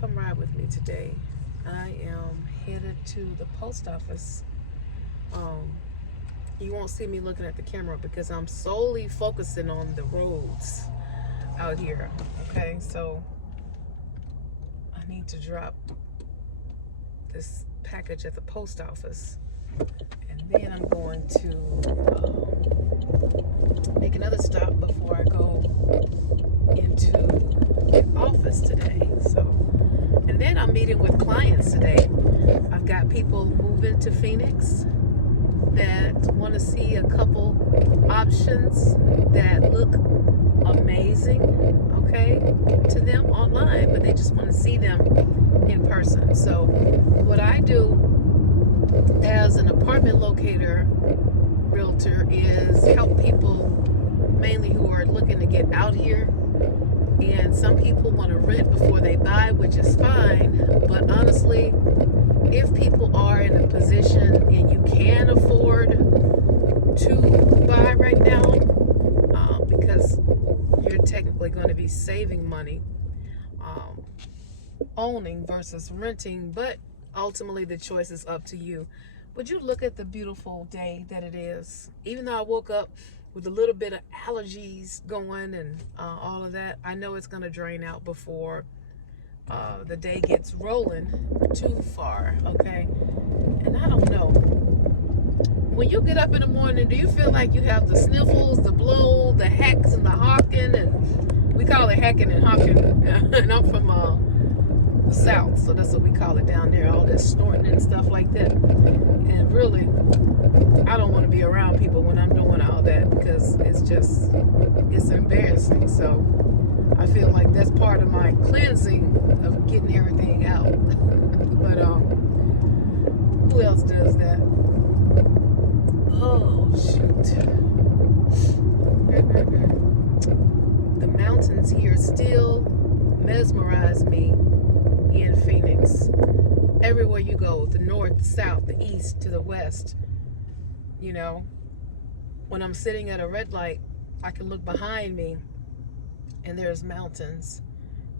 Come ride with me today. I am headed to the post office. Um, you won't see me looking at the camera because I'm solely focusing on the roads out here. Okay, so I need to drop this package at the post office, and then I'm going to make another stop before I go into the office today. So, and then I'm meeting with clients today. I've got people moving to Phoenix that want to see a couple options that look amazing, okay, to them online, but they just want to see them in person. So what I do as an apartment locator realtor is help people mainly who are looking to get out here, and some people want to rent before they buy, which is fine, but honestly, if people are in a position and you can afford to buy right now, because you're technically going to be saving money um, owning versus renting, but ultimately the choice is up to you. Would you look at the beautiful day that it is? Even though I woke up with a little bit of allergies going and all of that, I know it's going to drain out before the day gets rolling too far, okay? And I don't know. When you get up in the morning, do you feel like you have the sniffles, the blow, the hacks, and the hawking? And we call it hacking and hawking. And I'm from the South, so that's what we call it down there. All this snorting and stuff like that. And really, I don't want to be around people when I'm doing all that because it's embarrassing. So I feel like that's part of my cleansing of getting everything out. But who else does that? Oh shoot. The mountains here still mesmerize me in Phoenix. Everywhere you go, the north, the south, the east to the west, you know, when I'm sitting at a red light, I can look behind me and there's mountains,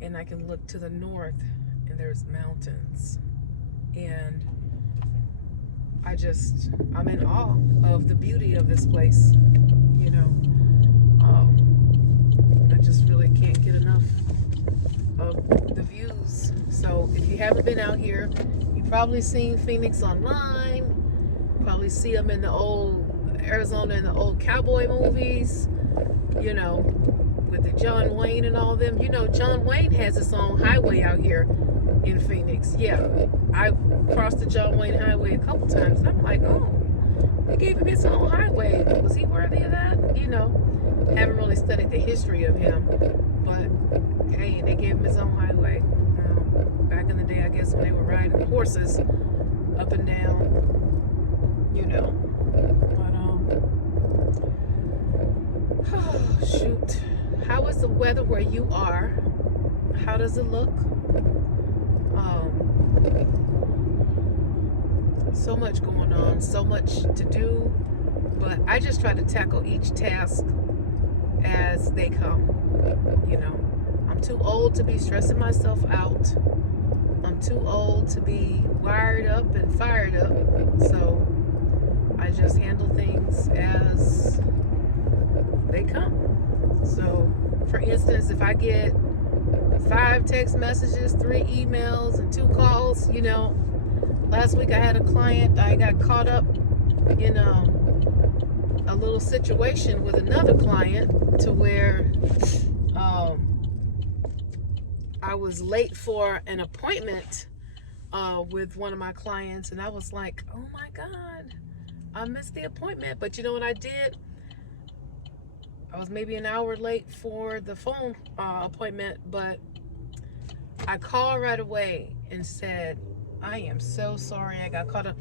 and I can look to the north and there's mountains, and I'm in awe of the beauty of this place, you know. I just really can't get enough of the views. So if you haven't been out here, you've probably seen Phoenix online, probably see them in the old Arizona and the old cowboy movies, you know, with the John Wayne and all of them. You know, John Wayne has his own highway out here in Phoenix. Yeah, I crossed the John Wayne Highway a couple times, and I'm like, oh, they gave him his own highway. Was he worthy of that? You know, haven't really studied the history of him, but hey, they gave him his own highway. Back in the day, I guess, when they were riding horses up and down, you know. But oh shoot, how is the weather where you are? How does it look? So much going on, so much to do, but I just try to tackle each task as they come. You know, I'm too old to be stressing myself out. I'm too old to be wired up and fired up, so I just handle things as they come. So, for instance, if I get 5 text messages, 3 emails, and 2 calls, you know, last week I had a client, I got caught up in a little situation with another client to where I was late for an appointment with one of my clients, and I was like, oh my God, I missed the appointment. But you know what I did? I was maybe an hour late for the phone appointment, but I called right away and said, I am so sorry I got caught up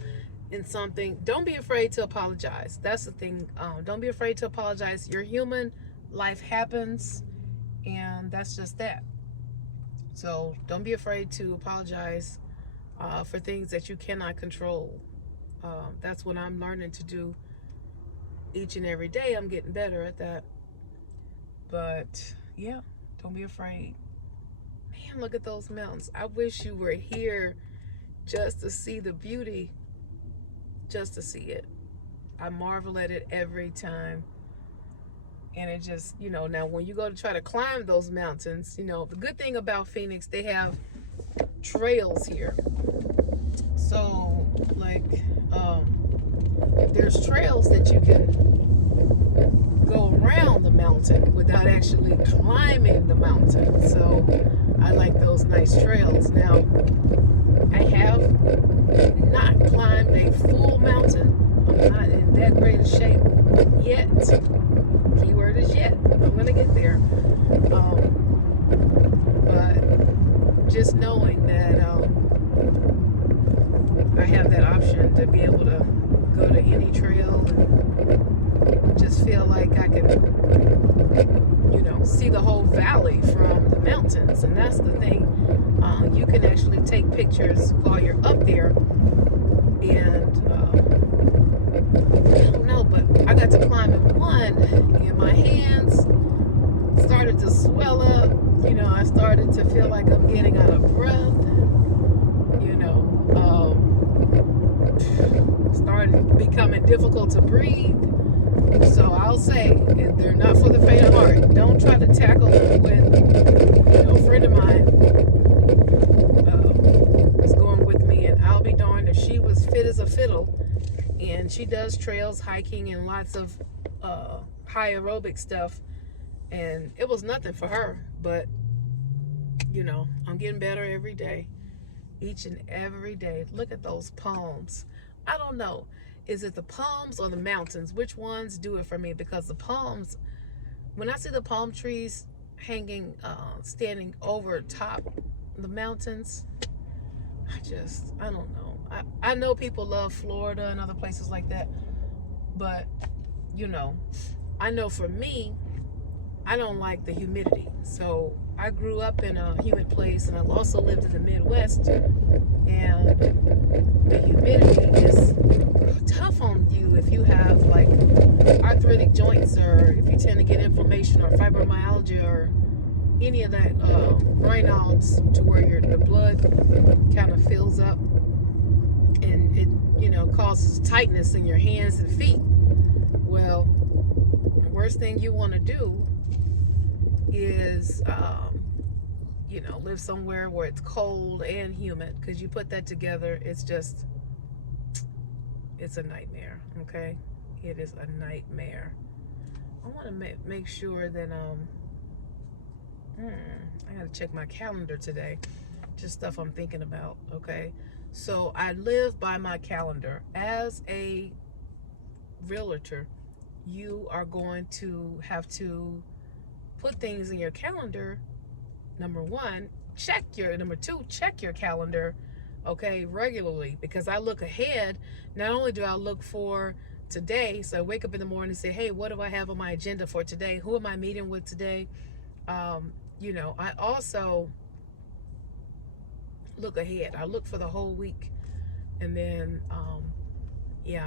in something. Don't be afraid to apologize. That's the thing. Don't be afraid to apologize. You're human. Life happens, and that's just that. So don't be afraid to apologize for things that you cannot control. That's what I'm learning to do each and every day. I'm getting better at that. But yeah, don't be afraid. Man, look at those mountains. I wish you were here just to see the beauty, just to see it. I marvel at it every time. And it just, now when you go to try to climb those mountains, the good thing about Phoenix, they have trails here. So, like, there's trails that you can go around the mountain without actually climbing the mountain. So, I like those nice trails. Now, I have not climbed a full mountain. I'm not in that great a shape yet. Keyword is yet. I'm going to get there. But just knowing that I have that option to be able to go to any trail and just feel like I can, see the whole valley from the mountains. And that's the thing. You can actually take pictures while you're up there. And I don't know, but I got to climb in one, and my hands started to swell up. I started to feel like I'm getting out of breath. Started becoming difficult to breathe. So I'll say, if they're not for the faint of heart, don't try to tackle them with, a friend of mine was going with me, and I'll be darned if she was fit as a fiddle. And she does trails, hiking, and lots of high aerobic stuff. And it was nothing for her. But, I'm getting better every day. Each and every day. Look at those palms. I don't know. Is it the palms or the mountains? Which ones do it for me? Because the palms, when I see the palm trees hanging, standing over top the mountains, I don't know. I know people love Florida and other places like that, but I know for me, I don't like the humidity. So I grew up in a humid place, and I've also lived in the Midwest, and the humidity is tough on you if you have like arthritic joints, or if you tend to get inflammation or fibromyalgia or any of that Raynaud's, to where the blood kind of fills up and it causes tightness in your hands and feet. Well, the worst thing you want to do is live somewhere where it's cold and humid, because you put that together, it's a nightmare. Okay, it is a nightmare. I want to make sure that I gotta check my calendar today. Just stuff I'm thinking about. Okay, so I live by my calendar. As a realtor, you are going to have to put things in your calendar. Number two, check your calendar, okay, regularly, because I look ahead. Not only do I look for today, so I wake up in the morning and say, hey, what do I have on my agenda for today? Who am I meeting with today? I also look ahead. I look for the whole week. And then,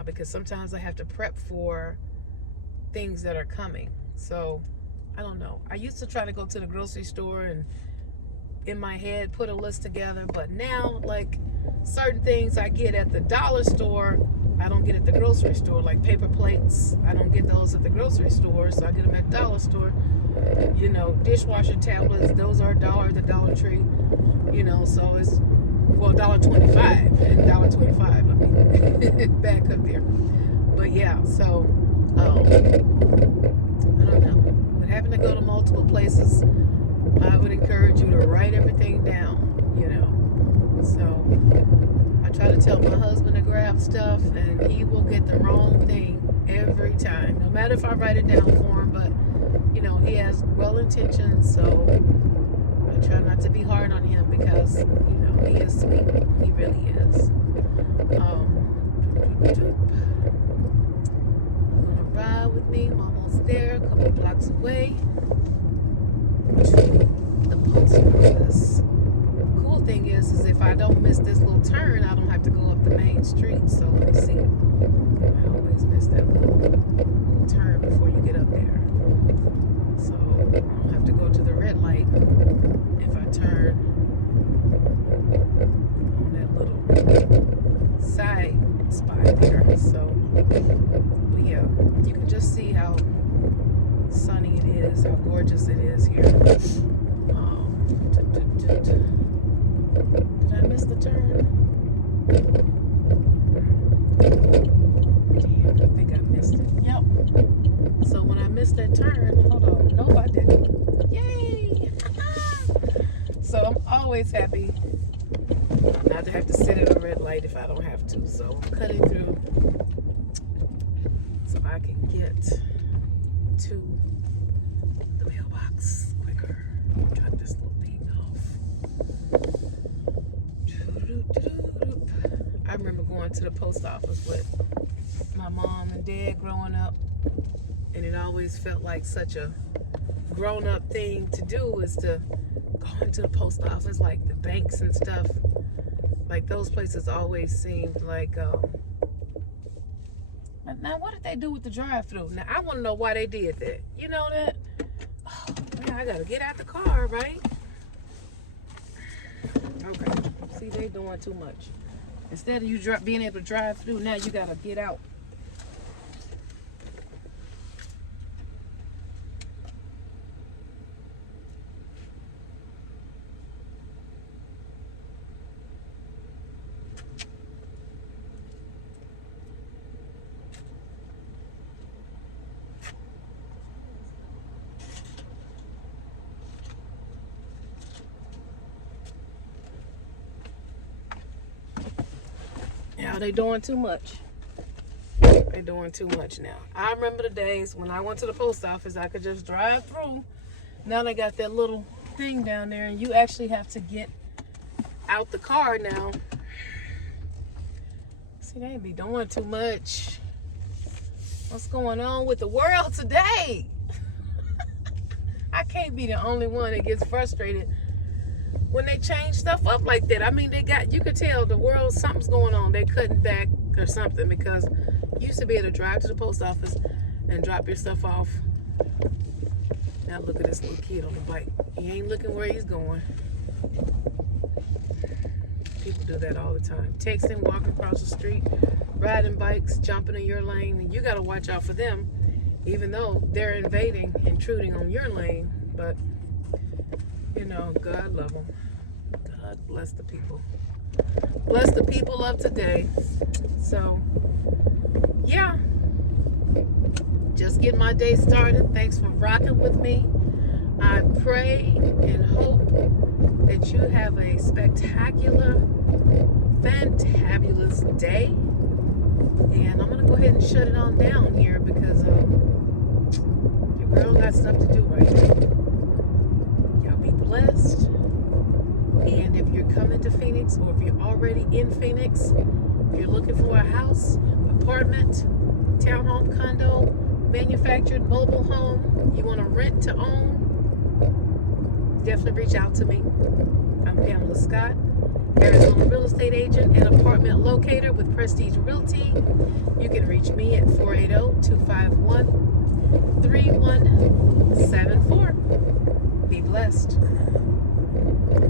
because sometimes I have to prep for things that are coming. So, I don't know. I used to try to go to the grocery store and in my head put a list together, but now, like, certain things I get at the dollar store, I don't get at the grocery store. Like paper plates, I don't get those at the grocery store, so I get them at the dollar store. Dishwasher tablets, those are $1 at the Dollar Tree. So it's $1.25 and $1.25. Let me back up there. But yeah, so I don't know. But having to go to multiple places, I would encourage you to write everything down. So I try to tell my husband to grab stuff, and he will get the wrong thing every time, no matter if I write it down for him. But he has well intentions, so I try not to be hard on him, because he is sweet. He really is. I'm gonna ride with me. I'm almost there, a couple blocks away to the post office. Cool thing is if I don't miss this little turn, I don't have to go up the main street. So let me see. I always miss that little turn before you get up there. So I don't have to go to the red light if I turn spot there. So, yeah, you can just see how sunny it is, how gorgeous it is here. Did I miss the turn? Damn, I think I missed it. Yep. So when I missed that turn, hold on. Nope, I didn't. Yay! So I'm always happy not to have to sit at a red light if I don't have to. So I'm cutting through so I can get to the mailbox quicker. Drop this little thing off. I remember going to the post office with my mom and dad growing up, and it always felt like such a grown-up thing to do is to go into the post office, like the banks and stuff. Like those places always seemed like now what did they do with the drive-through? Now I want to know why they did that. You know that? Oh man, I gotta get out the car, right? Okay. See, they doing too much. Instead of you being able to drive through, now you gotta get out. Now they doing too much. They doing too much now. I remember the days when I went to the post office, I could just drive through. Now they got that little thing down there, and you actually have to get out the car now. See, they be doing too much. What's going on with the world today? I can't be the only one that gets frustrated when they change stuff up like that. I mean, you could tell the world, something's going on. They're cutting back or something, because you used to be able to drive to the post office and drop your stuff off. Now look at this little kid on the bike. He ain't looking where he's going. People do that all the time. Texting, walking across the street, riding bikes, jumping in your lane. And you got to watch out for them, even though they're intruding on your lane. But, you know, God love them. God bless the people. Bless the people of today. So, yeah. Just getting my day started. Thanks for rocking with me. I pray and hope that you have a spectacular, fantabulous day. And I'm going to go ahead and shut it on down here because your girl got stuff to do right now. Y'all be blessed. And if you're coming to Phoenix, or if you're already in Phoenix, if you're looking for a house, apartment, townhome, condo, manufactured mobile home, you want to rent to own, definitely reach out to me. I'm Pamela Scott, Arizona real estate agent and apartment locator with Prestige Realty. You can reach me at 480-251-3174. Be blessed.